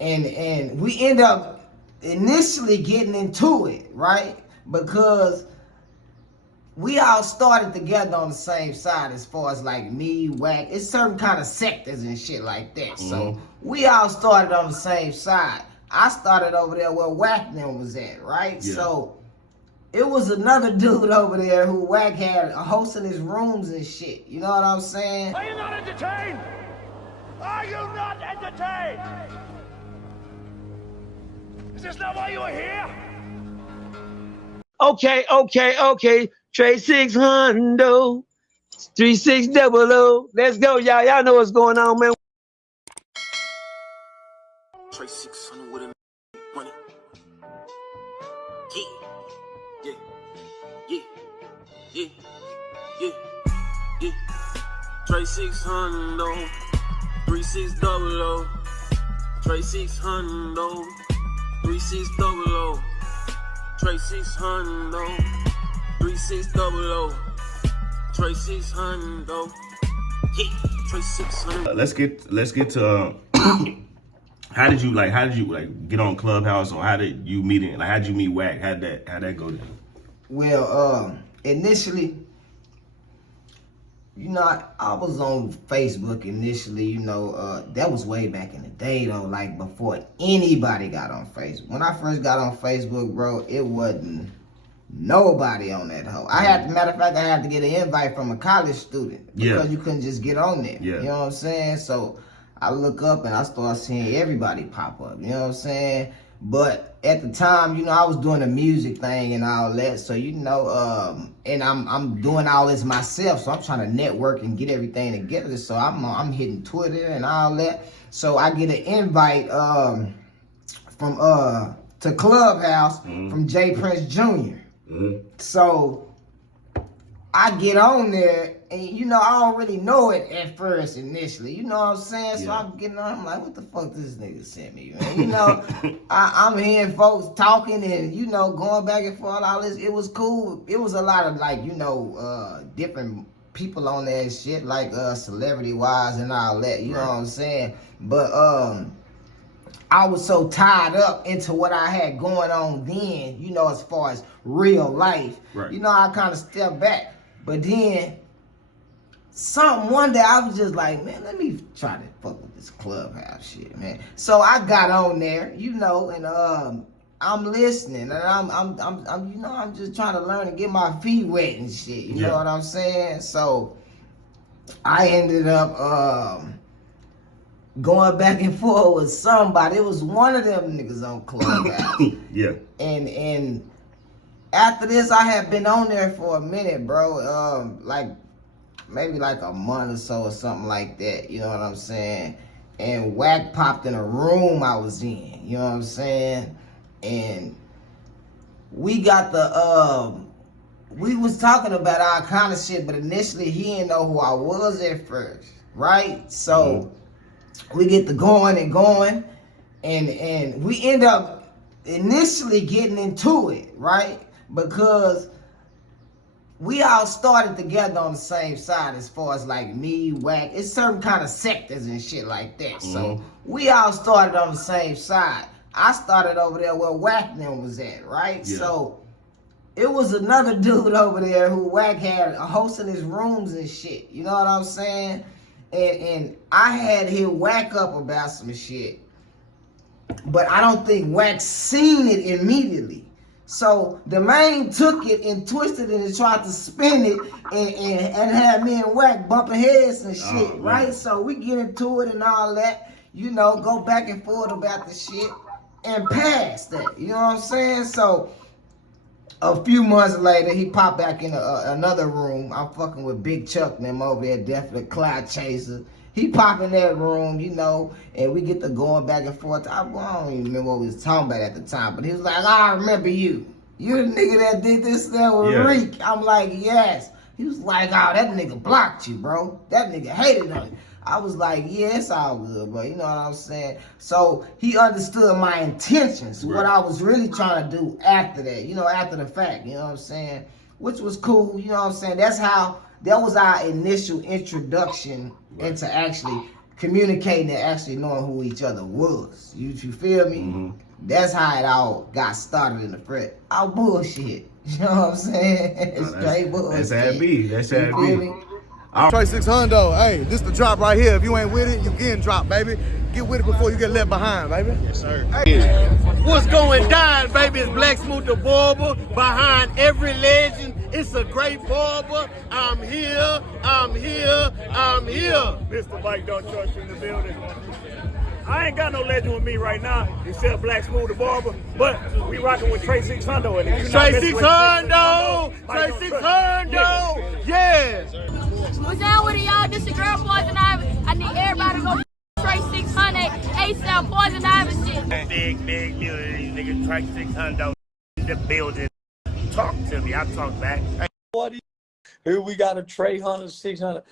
and we end up initially getting into it, right? Because we all started together on the same side as far as like me, Wack. It's certain kind of sectors and shit like that. So we all started on the same side. I started over there where Wack100 was at, right? Yeah. So it was another dude over there who Wack had hosting his rooms and shit. You know what I'm saying? Are you not entertained? Are you not entertained? Is this not why you are here? Okay. Trey 600, 3600. Let's go, y'all. Y'all know what's going on, man. Trey 600 with a money. Yeah. Trey 600, 3600. Trey 600, 3600. Trey 600, 3600. Trey 600. Yeah, Trey 600. Let's get to how did you get on Clubhouse, or how did you meet it? Like, how did you meet Wack? How'd that go down? Well, initially, you know, I was on Facebook initially, you know, that was way back in the day though, like before anybody got on Facebook. When I first got on Facebook, bro, it wasn't nobody on that hoe. Matter of fact, I had to get an invite from a college student because you couldn't just get on there. Yeah. You know what I'm saying? So I look up and I start seeing everybody pop up, you know what I'm saying? But at the time, you know, I was doing the music thing and all that. So, you know, and I'm doing all this myself. So I'm trying to network and get everything together. So I'm hitting Twitter and all that. So I get an invite from to Clubhouse from J Prince Jr. So I get on there, and you know, I don't really know it at first initially. You know what I'm saying? So I'm getting on, I'm like, what the fuck this nigga sent me, man? You know, I'm hearing folks talking and, you know, going back and forth, all this. It was cool. It was a lot of, like, you know, different people on there and shit, like celebrity-wise and all that. You know what I'm saying? But I was so tied up into what I had going on then, you know, as far as real life. You know, I kind of stepped back. But then, one day I was just like, man, let me try to fuck with this Clubhouse shit, man. So I got on there, you know, and I'm listening, and I'm you know, I'm just trying to learn and get my feet wet and shit. You know what I'm saying? So I ended up going back and forth with somebody. It was one of them niggas on Clubhouse. And after this, I had been on there for a minute, bro. Like maybe like a month or so or something like that. You know what I'm saying? And Wack popped in a room I was in. You know what I'm saying? And we got we was talking about all kind of shit, but initially he didn't know who I was at first, right? So we get to going, and we end up initially getting into it, right? Because we all started together on the same side as far as like me, Wack. It's certain kind of sectors and shit like that. So we all started on the same side. I started over there where Wack100 was at, right? So it was another dude over there who Wack had hosting his rooms and shit. You know what I'm saying? And I had hit Wack up about some shit, but I don't think Wack seen it immediately. So the man took it and twisted it and tried to spin it and had me and Wack bumping heads and shit, right? So we get into it and all that, you know, go back and forth about the shit and pass that, you know what I'm saying? So a few months later, he popped back in another room. I'm fucking with Big Chuck and them over there, definitely Cloud Chaser. He pop in that room, you know, and we get to going back and forth. I don't even remember what we was talking about at the time, but he was like, I remember you. You the nigga that did this there with Reek. I'm like, yes. He was like, oh, that nigga blocked you, bro. That nigga hated on you. I was like, yeah, it's all good, bro. You know what I'm saying? So he understood my intentions, what I was really trying to do after that, you know, after the fact, you know what I'm saying? Which was cool, you know what I'm saying? That was our initial introduction into actually communicating and actually knowing who each other was. You feel me? Mm-hmm. That's how it all got started in the front. All bullshit. You know what I'm saying? Straight bullshit. That's how it be. That's how it You feel be. me? Trey 600, hey, this the drop right here. If you ain't with it, you getting dropped, baby. Get with it before you get left behind, baby. Yes, sir. Hey. What's going down, baby? It's Black Smooth the Barber. Behind every legend, it's a great barber. I'm here, I'm here, I'm here. Mr. Mike, don't trust you in the building. I ain't got no legend with me right now, except Black Smooth the Barber, but we rocking with Trey 600. And if you're not Trey messing with 600, Mike, Trey don't 600, trust you. yeah. What's down with it, y'all? This your girl, Poison Ivy. I need everybody to go Trey 600, ASAP, Poison Ivy shit. Big music, these niggas Trey 600 in the building. Talk to me, I talk back. Here we got a Trey 600.